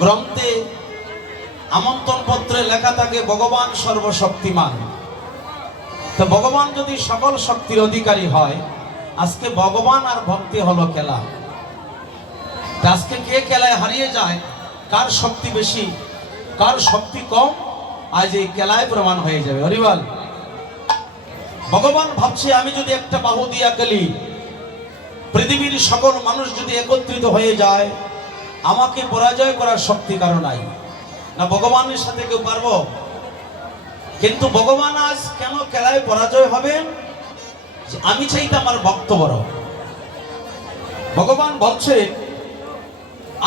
গ্রন্থে আমন্ত্রণ পত্রে লেখা থাকে ভগবান সর্বশক্তিমান। তো ভগবান যদি সকল শক্তির অধিকারী হয়, আজকে ভগবান আর ভক্তি হলো খেলা। আজকে কে খেলায় হারিয়ে যায়, কার শক্তি বেশি কার শক্তি কম, আজ এই খেলায় প্রমাণ হয়ে যাবে। হরিবল। ভগবান ভাবছে আমি যদি একটা বাহু দিয়া খেলি, পৃথিবীর সকল মানুষ যদি একত্রিত হয়ে যায়, আমাকে পরাজয় করার শক্তি কারো নাই। না ভগবানের সাথে কেউ পারবো? কিন্তু ভগবান আজ কেন খেলায় পরাজয় হবেন? আমি চাইতে আমার ভক্ত বড়। ভগবান বলছে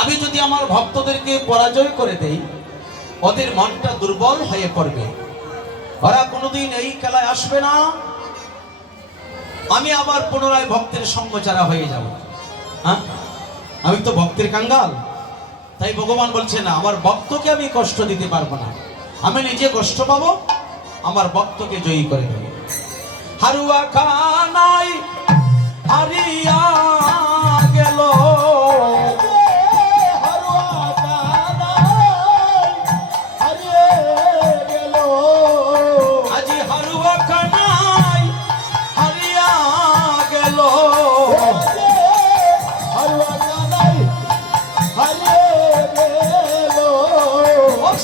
আমি যদি আমার ভক্তদেরকে পরাজয় করে দেই, ওদের মনটা দুর্বল হয়ে পড়বে, ওরা কোনোদিন এই খেলায় আসবে না, আমি আবার পুনরায় ভক্তের সঙ্গ ছাড়া হয়ে যাব। হ্যাঁ, আমি তো ভক্তের কাঙ্গাল। তাই ভগবান বলছে না, আমার ভক্তকে আমি কষ্ট দিতে পারবো না, আমি নিজে কষ্ট পাবো, আমার ভক্তকে জয়ী করে দেব। হারুয়া কানাই হারিয়া গেল, আজি হারুয়া কানাই হারিয়া গেল,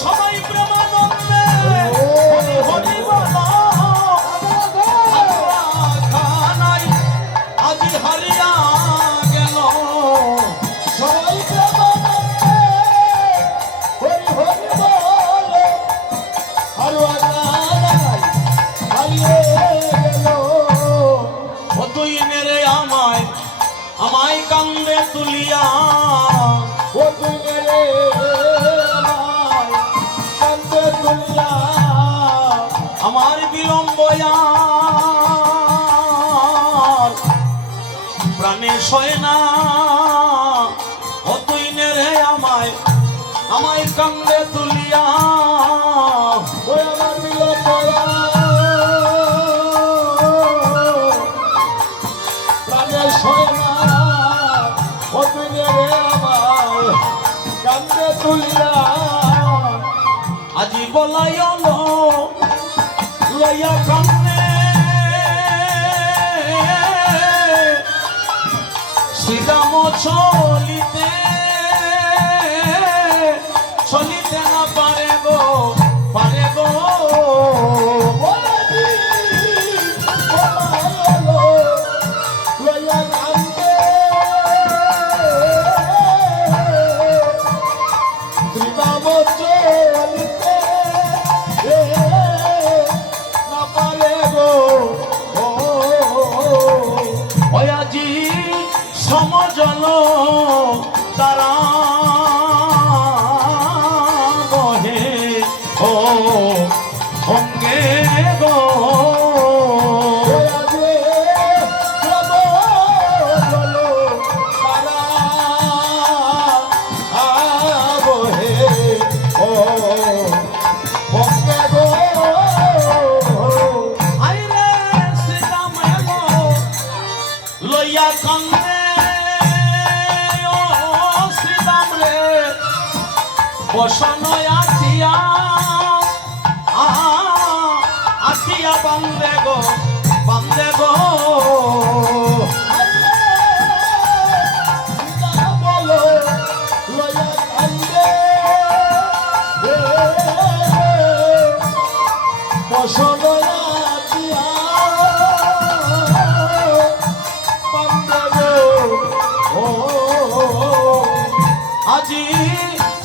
সবাই প্রেমানন্দে হরি বলো। হারুয়া কানাই আজি হারিয়া গেল, সবাই প্রেমানন্দে হরি হরি বলো। হারুয়া কানাই হারিয়ে গেল, ও তুই মেরে আমায় আমায় কান্দে তুলিয়া, ও তুই মেরে আমায় কান্দে তুলিয়া, আমার বিলম্ব আর প্রাণে সয় না, ও তুই মেরে আমায় আমায় কান্দে তুলিয়া, ওই আমার বিলম্ব প্রাণে সয় না, ও তুই মেরে আমায় কান্দে তুলিয়া, আজি বলাইল লইয়া কান্দে শ্রীরাম চলিতে চলিতে না পারে গো, পারে গো। লইয়া কান্দে শ্রীরাম চলিতে না পারে গো, ওই আজি সমজল তারা বহে ও অঙ্গে গো, আইরে শ্রীরাম এলো লইয়া কান্দে, ও শ্রীরাম রে বসন আতিয়া, আতিয়া বান্দে গো, বান্দে গো। আজি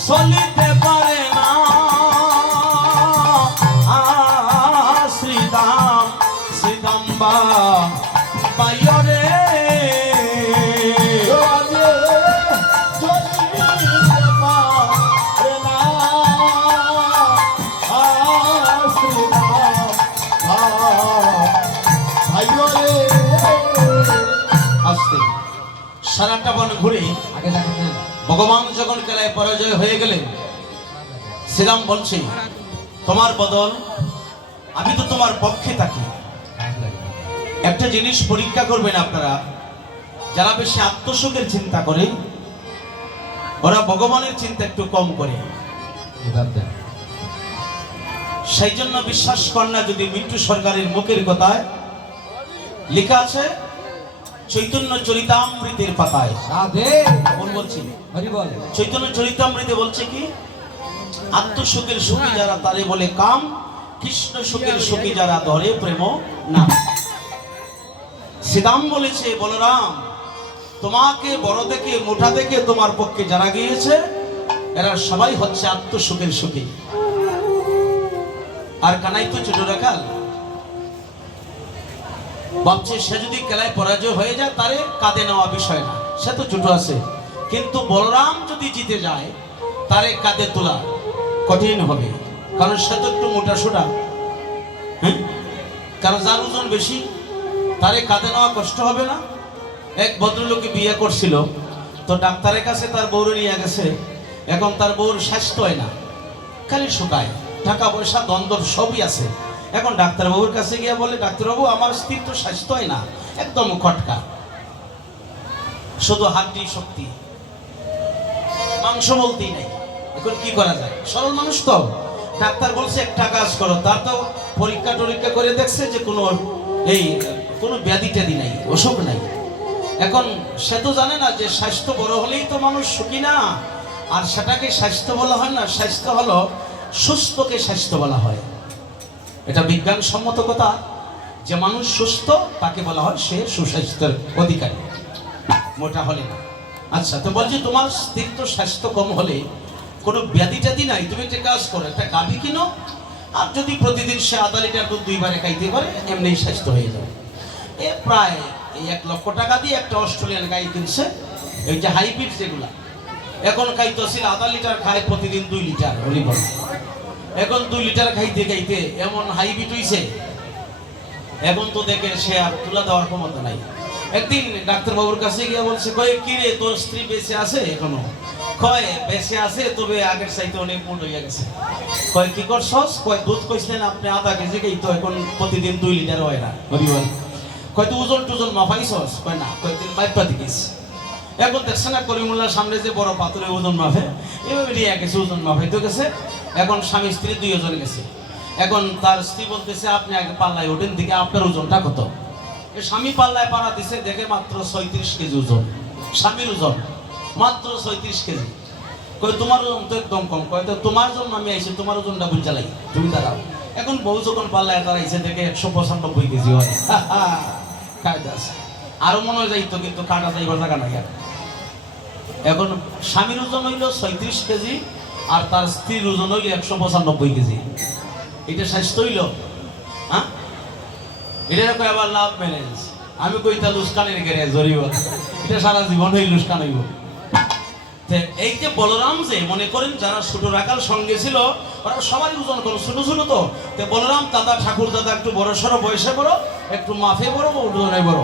চলিতে পারে না শ্রীরাম, শ্রীরাম বা পাইরে আসতে সারাটা বন ঘুরে আগে দেখেন ভগবান যখন খেলায় পরাজয় হয়ে গেলেন, শ্রীরাম বলছে তোমার বদল আমি তো তোমার পক্ষে থাকি। একটা জিনিস পরীক্ষা করবেন আপনারা, যারা বেশি আত্মসুখের চিন্তা করে, ওরা ভগবানের চিন্তা একটু কম করে। সেই জন্য বিশ্বাস কর না, যদি মিন্টু সরকারের মুখের কথায় লেখা আছে চৈতন্য চরিতামৃতের পাতায়, বলছি চৈতন্য চরিতামৃতে বলছে কি, আত্মসুখের সুখী যারা তারে বলে কাম, কৃষ্ণ সুখের সুখী যারা ধরে প্রেম নাম। শ্রীদাম বলেছে, বলরাম তোমাকে বড় দেখে মোটা দেখে তোমার পক্ষে যারা গিয়েছে এরা সবাই হচ্ছে আত্মসুখের সুখী। আর কানাই তো ছোট রাখাল, ভাবছে সে যদি খেলায় পরাজয় হয়ে যায় তারে কাঁদে নেওয়া বিষয় না, সে তো ছোট আছে। কিন্তু বলরাম যদি জিতে যায় তারে কাঁদে তোলা কঠিন হবে, কারণ সে তো একটু মোটা সোটা। হ্যাঁ, কারণ যার ওজন বেশি তারে কাঁদে নেওয়া কষ্ট হবে না? এক ভদ্রলোকে বিয়ে করছিল, তো ডাক্তারের কাছে তার বউরে নিয়ে গেছে। এখন তার বউর স্বাস্থ্য হয় না, খালি শুকায়, টাকা পয়সা দ্বন্দ্ব সবই আছে। এখন ডাক্তারবাবুর কাছে গিয়ে বলে, ডাক্তারবাবু আমার স্ত্রীর তো স্বাস্থ্য হয় না, একদম খটকা, শুধু হাড্ডি শক্তি, মাংস বলতেই নাই। এখন কি করা যায়? সরল মানুষ তো। ডাক্তার বলছে একটা কাজ করো, তার তো পরীক্ষা টরীক্ষা করে দেখছে যে কোনো ব্যাধি ট্যাধি নাই, অসুখ নাই। এখন সে তো জানে না যে স্বাস্থ্য বড় হলেই তো মানুষ সুখী না, আর সেটাকে স্বাস্থ্য বলা হয় না, স্বাস্থ্য হলো সুস্থকে স্বাস্থ্য বলা হয়। এটা বিজ্ঞানসম্মত কথা যে মানুষ সুস্থ তাকে বলা হয় সে সুস্বাস্থ্যের অধিকারী, মোটা হলে না। আচ্ছা, তো বলছি তোমার স্ত্রীর তো স্বাস্থ্য কম হলে কোনো ব্যাধি ট্যাধি নাই, তুমি একটা কাজ করো, একটা গাভী কিনো, আর যদি প্রতিদিন সে আধা লিটার দুধ 2 বারে খাইতে পারে এমনি স্বাস্থ্য হয়ে যাবে। এ প্রায় 1 লক্ষ টাকা দিয়ে একটা অস্ট্রেলিয়ান গাই কিনছে, এই যে হাইব্রিড যেগুলা, এখন খাইতেছিল আধা লিটার খায় প্রতিদিন 2 লিটার হরিবল। এখন 2 লিটার খাইতে খাইতে এমন হাইব্রিড হইছে, এখন তো দেখে সে আর তুলা দেওয়ার ক্ষমতা নাই। একদিন ডাক্তারবাবুর কাছে গিয়ে বলছে, কয়ে কি রে তোর স্ত্রী বেঁচে আছে এখনো? কয় বেঁচে আছে, তবে আগের চাইতে অনেক মোট হয়ে গেছে। কয় কি করছস? কয় দুধ কইছিলেন আপনি আধা কেজি খাই, তো এখন প্রতিদিন 2 লিটার হয় না হরিবল। কয় তুই ওজন টুজন মাপাইছস? কয় না। কয় তুই মাইপা দিস। এখন দেখছে না করিমুল্লার সামনে যে বড় পাথরে ওজন মাপে, এভাবে নিয়ে গেছে ওজন মাপাইতে গেছে। এখন স্বামী স্ত্রী 2 জন গেছে। এখন তার স্ত্রী বলতেছে, আপনি আগে পাল্লায় ওঠেন, দিকে আপনার ওজনটা কত? স্বামী পাল্লায় পাড়া দিছে, দেখে মাত্র 36 কেজি ওজন। স্বামীর ওজন মাত্র 36 কেজি। কই তোমার ওজন তো একদম কম। কয় তো তোমার জন্য আমি আইছি, তোমার ওজনটা বুঝা লাগি, তুমি দাঁড়াও। এখন বউ যখন পাল্লায় দাঁড়াইছে দেখে 195 কেজি হয়। কায়দা আছে, আরো মনে হয় যাইতো, কিন্তু কাটা যাইবার জায়গা নাই। এখন স্বামীর ওজন হইল 36 কেজি, আর তার স্ত্রীর ওজন হইল 195 কেজি। এটা স্বাস্থ্য হইল? হ্যাঁ, এটা কই আবার লাভ ম্যানেজ। আমি কই তা লুস্কানের গেরে জরিব, এটা সারা জীবন হই লুস্কান হইব। এই যে বলরাম, যে মনে করেন যারা ছোট রাখাল সঙ্গে ছিল ওরা সবারই ওজন করো, ছোট ছোট তো। বলরাম দাদা, ঠাকুর দাদা একটু বড় সড়ো, বয়সে বড়, একটু মাফে বড়, ওজনে বড়।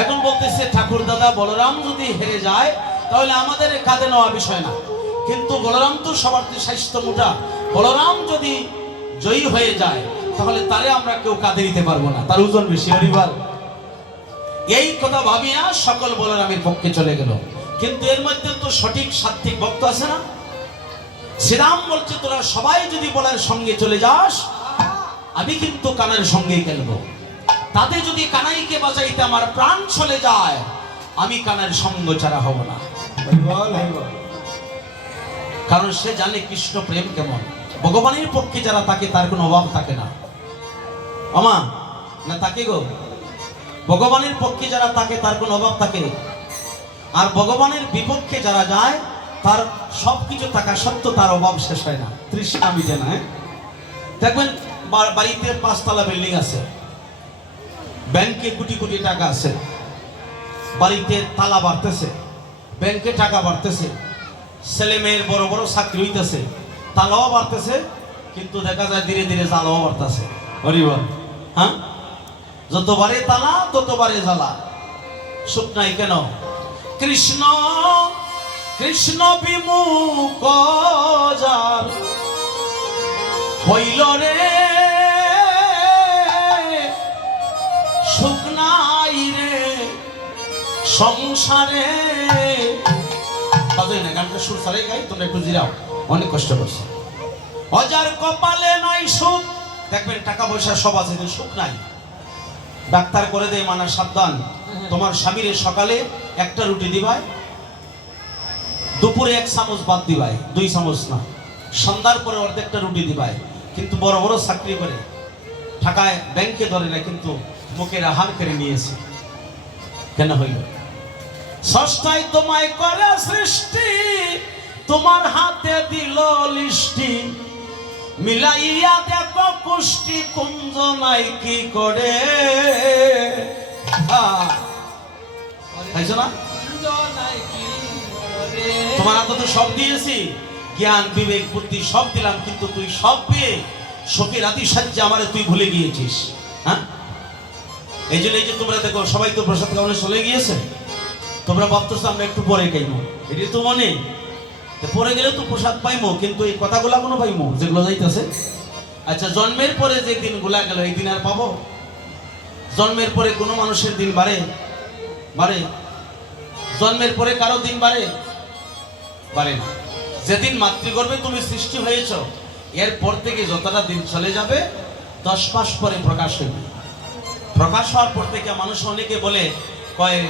এখন বলতেছে ঠাকুর দাদা বলরাম যদি হেরে যায় তাহলে আমাদের কাঁধে নেওয়া বিষয় না, কিন্তু বলরাম তো সবার স্বাস্থ্য মোটা, বলরাম যদি জয়ী হয়ে যায় তাহলে তারে আমরা কেউ কাঁধে নিতে পারবো না, তার ওজন বেশি। হরিবল। এই কথা ভাবিয়া সকল বলরামের পক্ষে চলে গেল। কিন্তু এর মধ্যে তো সঠিক সাত্বিক ভক্ত আছে না? শ্রীরাম বলছে, তোরা সবাই যদি বলার সঙ্গে চলে যাস, আমি কিন্তু কানার সঙ্গেই খেলবো। তাতে যদি কানাইকে বাজাইতে আমার প্রাণ চলে যায়, আমি কানার সঙ্গ ছাড়া হব না। কারণ সে জানে কৃষ্ণ প্রেম কেমন। ভগবানের পক্ষে যারা থাকে তার কোনো অভাব থাকে না। আমা না তাকে গো, ভগবানের পক্ষে যারা থাকে তার কোনো অভাব থাকে, আর ভগবানের বিপক্ষে যারা যায় তার সবকিছু থাকা সত্ত্বেও তার অভাব শেষ হয় না, তৃষ্ণা মিটে না। দেখবেন বাড়িতে 5 তলা বিল্ডিং আছে, ব্যাংকে কোটি কোটি টাকা আছে, বাড়িতে তালা বাড়তেছে, ব্যাংকে টাকা বাড়তেছে, ছেলে মেয়ের বড় বড় চাকরি হইতেছে, তালাও বাড়তেছে, কিন্তু দেখা যায় ধীরে ধীরে জ্বালাও বাড়তেছে। হরিবল। হ্যাঁ, যতবারে তালা ততবারে জ্বালা। সুখ নাই কেন? কৃষ্ণ কৃষ্ণ বিমুখ যার হইল রে, সুখ নাই রে সংসারে। হয় না, গানটা সুর ছাড়াই গাই, তোমরা একটু জিরাও, অনেক কষ্ট করছে। অজার কপালে নাই সুখ, দেখবেন টাকা পয়সা সব আছে কিন্তু সুখ নাই। ডাক্তার করে দেয় মানা সাবধান, তোমার স্বামীর সকালে একটা রুটি দিবাই, দুপুরে 1 চামচ ভাত দিবাই, 2 চামচ না, সন্ধ্যার পরে অর্ধেকটা রুটি দিবাই। কিন্তু বড় বড় চাকরি করে, টাকায় ব্যাংকে ধরে না, কিন্তু মুখের আহার করে নিয়েছে। কেন হইল? ষষ্ঠায় তোমায় করে সৃষ্টি, তোমার হাতে দিল লিষ্টি, মিলাইয়া দেখো কুষ্টি কুঞ্জ নাই কি করে। না তোমার হাতে তো সব দিয়েছি, জ্ঞান বিবেক বুদ্ধি সব দিলাম, কিন্তু তুই সব পেয়ে শোকের আদি সাহায্যে আমারে তুই ভুলে গিয়েছিস। হ্যাঁ, এই জন্য এই যে তোমরা দেখো সবাই তো প্রসাদ খাওয়ানো চলে গিয়েছে, তোমরা ভাবতেছো আমরা একটু পরে খাইবো, এটি তো মনে পরে গেলে তো প্রসাদ পাইমো, কিন্তু এই কথাগুলা কোনো পাইমো যেগুলো যাইতেছে। আচ্ছা, জন্মের পরে যে দিনগুলা গেল এই দিন আর পাবো? জন্মের পরে কোনো মানুষের দিন বাড়ে? জন্মের পরে কারো দিন বাড়ে না। যেদিন মাতৃগর্ভে তুমি সৃষ্টি হয়েছ, এরপর থেকে যতটা দিন চলে যাবে 10 মাস পরে প্রকাশ হইবে। প্রকাশ হওয়ার পর থেকে মানুষ অনেকে বলে কয়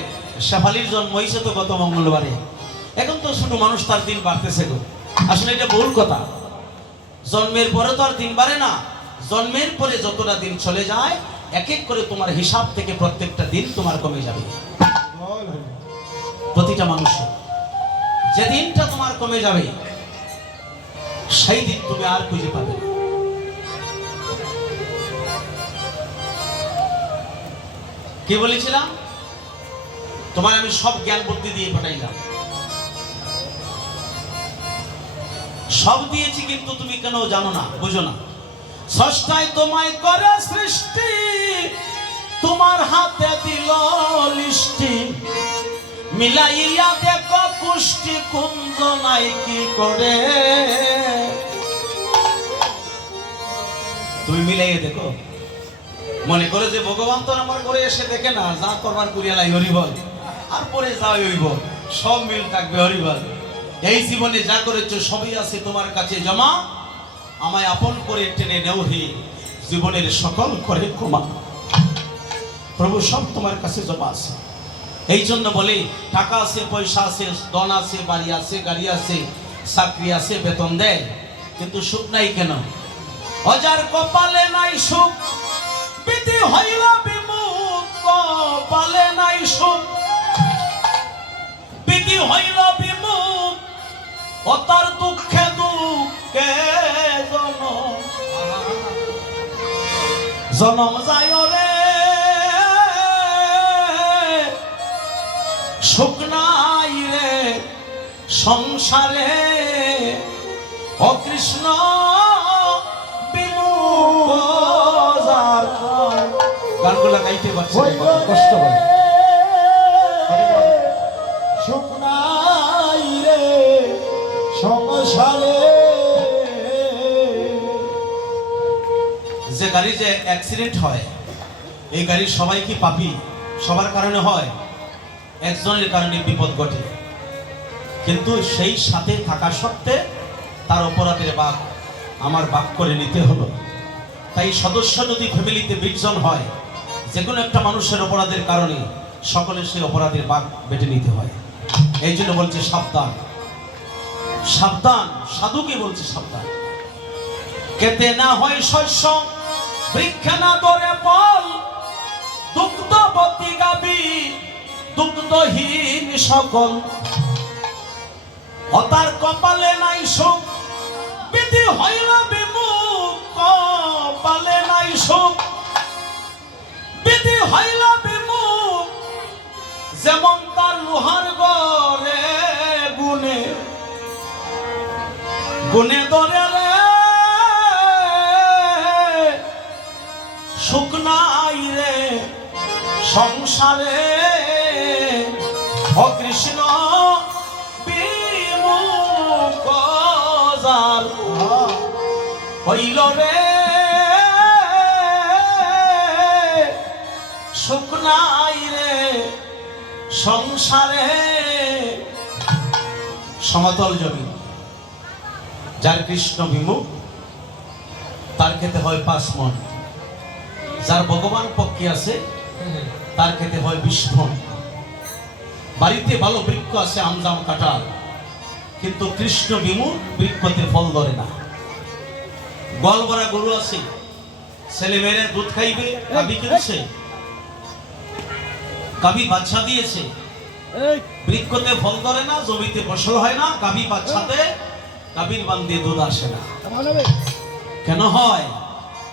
শেফালির জন্ম হয়েছে তো গত মঙ্গলবারে, এখন তো শুধু মানুষ তার দিন বাড়তেছে গো। আসলে এটা ভুল কথা। জন্মের পরে তো আর দিন বাড়ে না, জন্মের পরে যতটা দিন চলে যায় এক এক করে তোমার হিসাব থেকে প্রত্যেকটা দিন তোমার কমে যাবে। প্রতিটা মানুষের যে দিনটা তোমার কমে যাবে সেই দিন তুমি আর খুঁজে পাবে না। কি বলেছিলাম? তোমার আমি সব জ্ঞান বুদ্ধি দিয়ে পাঠাইলাম, সব দিয়েছি, কিন্তু তুমি কেন জানো না, বুঝো না। ষষ্ঠায় তোমায় করে সৃষ্টি, তোমার হাতে দিল লিষ্টি, মিলাইয়া দেখো কুষ্টি কুঞ্জ নাই কি করে। তুমি মিলাইয়া দেখো, মনে করে যে ভগবান তো আমার করে এসে দেখে না, যা করবার করিয়া লাই হরিবল, আর পরে যা হইব সব মিল থাকবে হরিবল। এই জীবনে যা করেছো সবই আছে তোমার কাছে জমা, আমায় আপন করে টেনে নেও হে, জীবনের সকল করে ক্ষমা। প্রভু সব তোমার কাছে জমা আছে। এই জন্য বলে টাকা আছে, পয়সা আছে, ধন আছে, বাড়ি আছে, গাড়ি আছে, চাকরি আছে, বেতন দেয়, কিন্তু সুখ নাই কেন? অজার কপালে নাই সুখ, বিধি হইল বিমুখ, কপালে নাই সুখ, বিধি হইল বিমুখ, ও তার দুঃখে দুঃখে জনম যায় রে, সুখ নাই রে সংসারে, ও কৃষ্ণ বিমুখ যার। গানগুলা গাইতে পারছি কষ্ট করে। সুখ নাই রে সংসারে। যে গাড়ি যে অ্যাক্সিডেন্ট হয়, এই গাড়ির সবাই কি পাপী? সবার কারণে হয়, একজনের কারণে বিপদ ঘটে, কিন্তু সেই সাথে থাকা সত্ত্বে তার অপরাধের ভাগ আমার ভাগ করে নিতে হলো। তাই সদস্য যদি ফ্যামিলিতে 20 জন হয়, যে কোনো একটা মানুষের অপরাধের কারণে সকলের সেই অপরাধের ভাগ বেটে নিতে হয়। এই জন্য বলছে সাবধান, সাবধান। সাধুকে বলছে সাবধান। খেতে না হয় শস্য, বৃক্ষে না ধরে ফল, দুগ্ধবতী গাবি দুগ্ধহীন সকল, অতার কপালে নাই সুখ, বিধি হইল বিমুখ, কপালে নাই সুখ, বিধি হইল বিমুখ, যেমন তার লোহার গড়ে গুনে গুনে ধরে রে, সুখ নাই রে সংসারে, ও কৃষ্ণ বিমুখ যার হইল রে, সুখ নাই রে সংসারে, সমতল জমি, যার কৃষ্ণ বিমুখ তার খেতে হয় 5 মণ, যার ভগবান পক্ষে আছে তার খেতে হয় 20 মণ। বাড়িতে ভালো বৃক্ষ আছে, আম জাম কাঁঠাল, কিন্তু কৃষ্ণ বিমুখ বৃক্ষতে ফল ধরে না। গল ভরা গরু আছে, ছেলে মেয়েরা দুধ খাইবে, গাভী কিনছে, গাভী বাচ্চা দিয়েছে, বৃক্ষতে ফল ধরে না, জমিতে ফসল হয় না, গাভী বাচ্চাতে গাভীর বান দিয়ে দুধ আসে না। কেন হয়?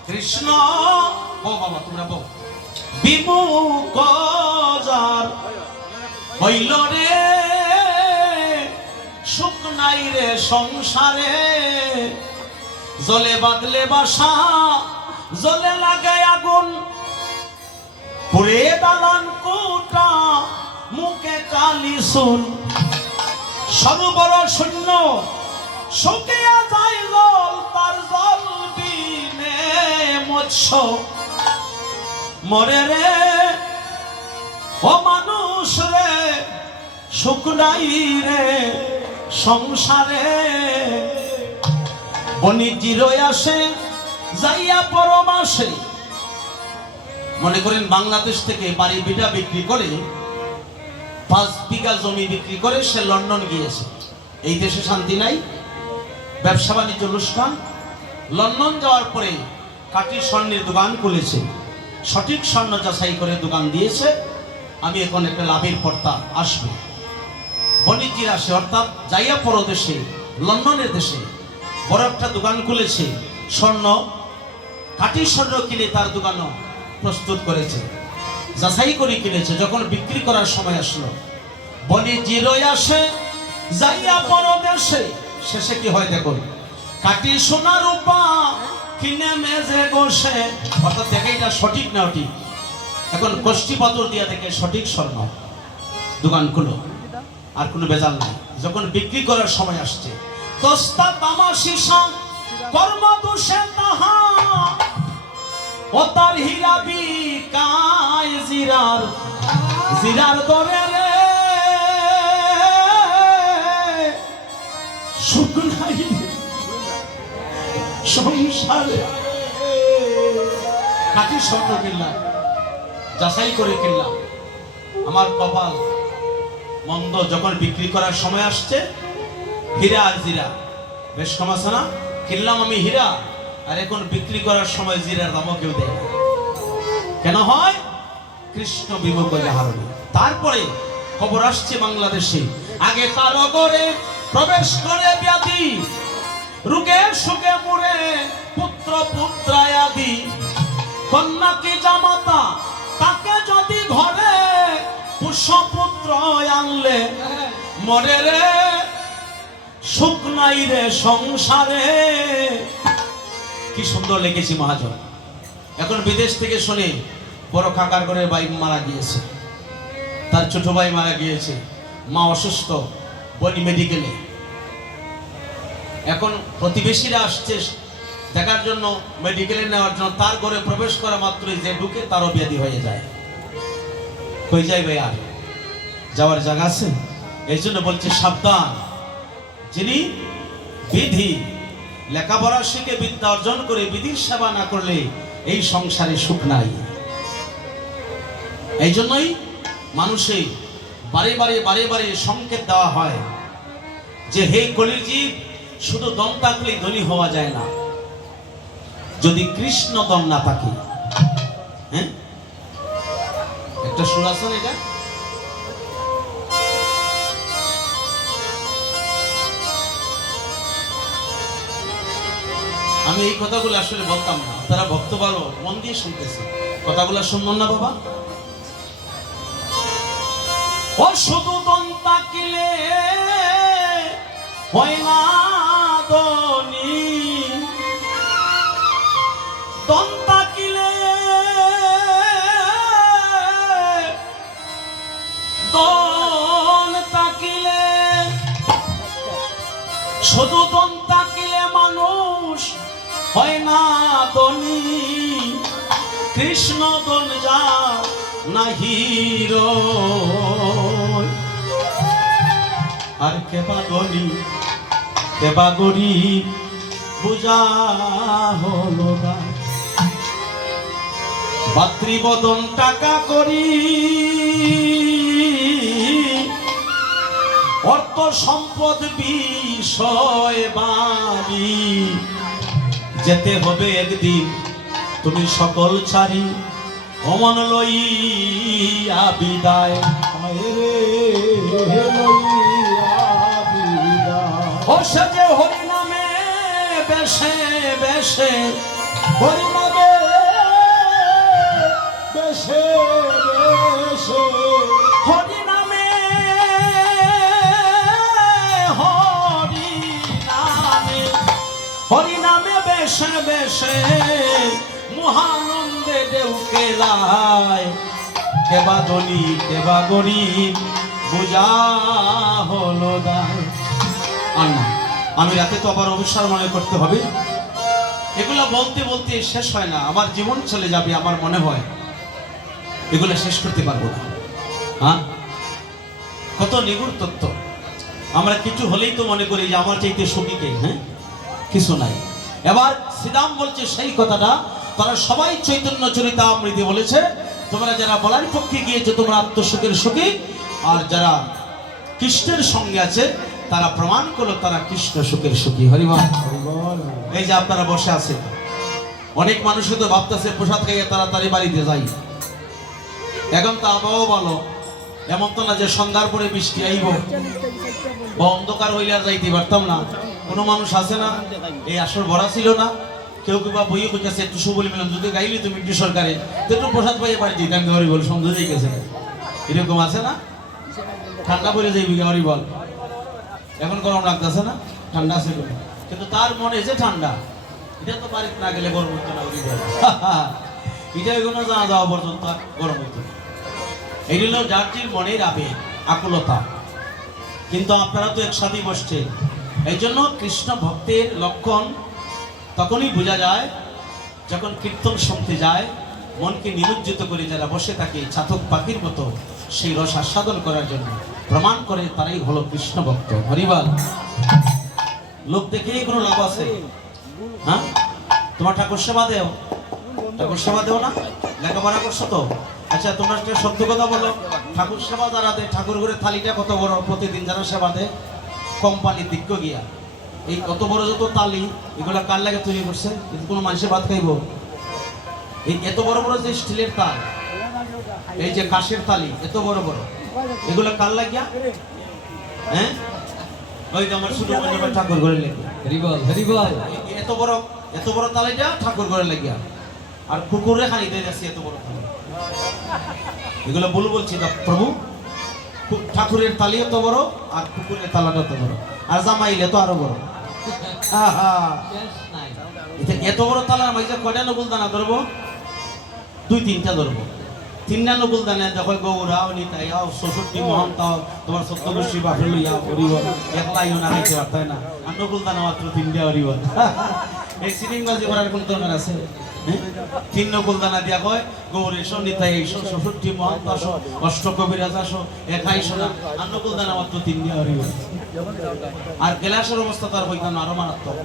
কৃষ্ণ ও বাবা তোমরা বল, বিমুখ যার হইল রে সুখ নাই রে সংসারে, জলে বাদলে বাসা, জলে লাগে আগুন, পুরে দালান কোটা, মুখে কালি সুন, সরোবর শূন্য, শুকিয়া যায় জল, তার জল বিনে মৎস্য মরে রে। ও মানুষ রে সুখ নাই রে সংসারে, বণিজ্যির আসে যাইয়া পরমাসে। মনে করেন বাংলাদেশ থেকে বাড়ি বিটা বিক্রি করে 5 বিঘা জমি বিক্রি করে সে লন্ডন গিয়েছে। এই দেশে শান্তি নাই, ব্যবসা বাণিজ্য অনুষ্ঠান। লন্ডন যাওয়ার পরে কাঠি স্বর্ণের দোকান খুলেছে, সঠিক স্বর্ণ যাচাই করে দোকান দিয়েছে। আমি এখন একটা লাভের পর্তা আসবে, বণিজ্যির আসে, অর্থাৎ যাইয়া পরদেশে লন্ডনের দেশে বড় একটা দোকান খুলেছে, স্বর্ণ কাঠি স্বর্ণ কিনে তার দোকানও প্রস্তুত করেছে, যাচাই করে কিনেছে। যখন বিক্রি করার সময় আসলো, বণিজ্যির আসে যাইয়া পরদেশে, শেষে কি হয় দেখুন, কাটি সোনা রূপা কিনে মেজে বসে, অর্থাৎ দেখে এটা সঠিক না ঠিক। এখন গোষ্ঠী পাথর দিয়া দেখে সঠিক স্বর্ণ, দোকান খুলো, আর কোনো বেজাল নাই। যখন বিক্রি করার সময় আসছে, দস্তা তামা সীসা কর্ম দোষে তাহা, ও তার হীরা বিকায় জিরার, জিরার দরে রে সুখ নাই সংসারে। কাঠি স্বর্ণ কিনলাম, যাচাই করে কিনলাম, আমার কপাল মন্দ। যখন বিক্রি করার সময় আসছে, হীরা আর জিরা বেশ কম আছে না? কিনলাম আমি হীরা, আর এখন বিক্রি করার সময় জিরার দামও কেউ দেয় না। কেন হয়? কৃষ্ণ বিমুখ হারণে। তারপরে খবর আসছে বাংলাদেশে, আগে কারাগারে প্রবেশ করে ব্যাধি, রোগে সুখে মরে পুত্র পুত্রায়াদি, কন্যা কি জামাতা তাকে যদি ঘরে পুষ্যপুত্র আনলে, মরে রে সুখ নাই রে সংসারে। কি সুন্দর লিখেছি মহাজন। এখন বিদেশ থেকে শুনে বড় কাকার ঘরে ভাই মারা গিয়েছে, তার ছোট ভাই মারা গিয়েছে, মা অসুস্থ, বোন মেডিকেলে। এখন প্রতিবেশীরা আসছে দেখার জন্য, মেডিকেলে নেওয়ার জন্য। তার ঘরে প্রবেশ করা মাত্রই যে ঢুকে তারও ব্যাধি হয়ে যায়। কই যাইবে আর যাওয়ার জায়গা আছে? এই জন্য বলছে সাবধান, যিনি বিধি লেখাপড়া শিখে বিদ্যা অর্জন করে বিধির সেবা না করলে এই সংসারে সুখ নাই। এই জন্যই মানুষে বারে বারে বারে বারে সংকেত দেওয়া হয় যে হে কলির জীব, শুধু দম থাকলেই ধনী হওয়া যায় না, যদি কৃষ্ণ দম না থাকে। হ্যাঁ, একটা সুর আছে না এটা? আমি এই কথাগুলো আসলে বলতাম না, তারা ভক্ত ভালো মন দিয়ে শুনতেছে, কথাগুলো শুনবেন না বাবা। ও শুধু দম থাকলে হয় না ধনী, দম থাকিলে দন থাকিলে, শুধু দম থাকিলে মানুষ হয় না ধনী, কৃষ্ণ দন যা না হিরো। আর কেবা ধনী কেবা গরিব বুঝা হলো না। ভাতৃবদন টাকা করি অর্থ সম্পদ বিষয় ভাবি যেতে হবে একদিন তুমি সকল ছাড়ি অমন লইয়া বিদায়। ও সে যে হরি নামে বেশে বেশে হরি নামে বেশে বেশে হরি নামে হরি নামে হরি নামে বেশে বেশে মহানন্দে দেউকে লাই কেবা ধনী কেবা গরিব বুঝা হলো দায়। আর না, আমি রাতে তো আবার অবসর মনে করতে হবে। এগুলা বলতে বলতে শেষ হয় না, আমার জীবন চলে যাবে। আমার মনে হয় এগুলো শেষ করতে পারবো না। হ্যাঁ, কত নিগুড় তত্ত্ব। আমরা কিছু হলেই তো মনে করি যে আমার চাইতে সুখী কে? হ্যাঁ, কিছু নাই। এবার শ্রীরাম বলছে সেই কথাটা, তারা সবাই চৈতন্য চরিতামৃতে বলেছে, তোমরা যারা বলার পক্ষে গিয়েছো তোমরা আত্মসুখের সুখী, আর যারা কৃষ্ণের সঙ্গে আছে তারা প্রমাণ করলো তারা কৃষ্ণ সুখের সুখী। হরিবল। এই যে আপনারা বসে আছে, অনেক মানুষ তো ভাবতেছে প্রসাদ খাইয়ে তাড়াতাড়ি বাড়িতে যাই। এখন তো আবহাওয়া ভালো, এমন তো না যে সন্ধ্যার পরে বৃষ্টি আইব বা অন্ধকার হইলে আর যাইতে পারতাম না। কোনো মানুষ আছে না, এই আসর ভরা ছিল না, কেউ কেউ বা বইয়ে কইতেছে একটু সুবলি মিলন যদি গাইলি তুমি একটু সরকারে তো একটু প্রসাদ পাইয়ে বাড়ি যেতাম হরিবল, সন্ধ্যা যাই গেছে, এরকম আছে না? ঠান্ডা পড়ে যাইবি হরিবল। এখন গরম লাগতেছে না, ঠান্ডা আছে কিন্তু তার মনে যে ঠান্ডা, এটা তো বাড়িতে না গেলে গরম হইতো না। এটা এগুলো জানা যাওয়া পর্যন্ত গরম হইতো। এই হলো যাত্রীর মনের আবেগ, আকুলতা। কিন্তু আপনারা তো একসাথেই বসছে, এই জন্য কৃষ্ণ ভক্তের লক্ষণ তখনই বোঝা যায় যখন কীর্তন শুনতে যায়, মনকে নিমজ্জিত করে যারা বসে থাকে চাতক পাখির মতো সেই রস আস্বাদন করার জন্য, প্রমাণ করে তারাই হলো কৃষ্ণ ভক্ত। হরিবল। লোক দেখেই কোনো লাভ আছে? হ্যাঁ, তোমার ঠাকুর সেবা দেও, ঠাকুর সেবা দেও না? লেখাপড়া করছো তো? আচ্ছা, তোমরা একটা সত্য কথা বলো, ঠাকুর সেবা যারা দেয়, ঠাকুর ঘরের থালিটা কত বড় প্রতিদিন যারা সেবা দেয়? কোম্পানির দিক গিয়া এই কত বড় যত তালি, এগুলা কার লাগে তৈরি করছে? কিন্তু কোনো মানুষের ভাত খাইব? এই এত বড় বড় যে স্টিলের তাল, এই যে কাঁসের তালি এত বড় বড়, এগুলা কার লাগিয়া? হ্যাঁ, ওই তো আমার ছোট ঠাকুর ঘরে লেগে। হরিবল হরিবল। এত বড় তালিটা ঠাকুর ঘরে লাগিয়া, আর কুকুরে খাইতে যাচ্ছে এত বড় তালি। এগুলো বলছি না প্রভু, ঠাকুরের তালি এত বড় আর কুকুরের তালাটা এত বড়, আর জামাইলে তো আরো বড়। এত বড় তালার মাঝে কয়টা নকুল দানা ধরবো? 2-3টা ধরবো। 3টা নকুল দানা যখন গৌরা নিতাই 64 মহান তাও তোমার 14 বর্ষী বাপরে লইয়া হরিবল, একলাইও না খাইতে পারতাই না, আর নকুল দানা মাত্র 3টা হরিবল। এই সিরিংবাজি করার কোন দরকার আছে? 3 নকুল দানা দিয়া কয় গৌরী নিতাই 64 মহান আসো, অষ্টকবিরাজ আসো, একাইশো না, আর নকুল দানা মাত্র 3টা হরিবল। আর গ্লাসের অবস্থা তার হইতাম আরো মারাত্মক।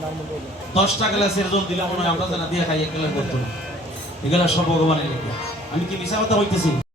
10টা গ্লাসের জল দিলে মনে হয় আমরা জানা দিয়ে খাইয়ে গেলে করতো। এগুলা সব ভগবানের লেগে। আমি কি মিশা কথা হইতেছি?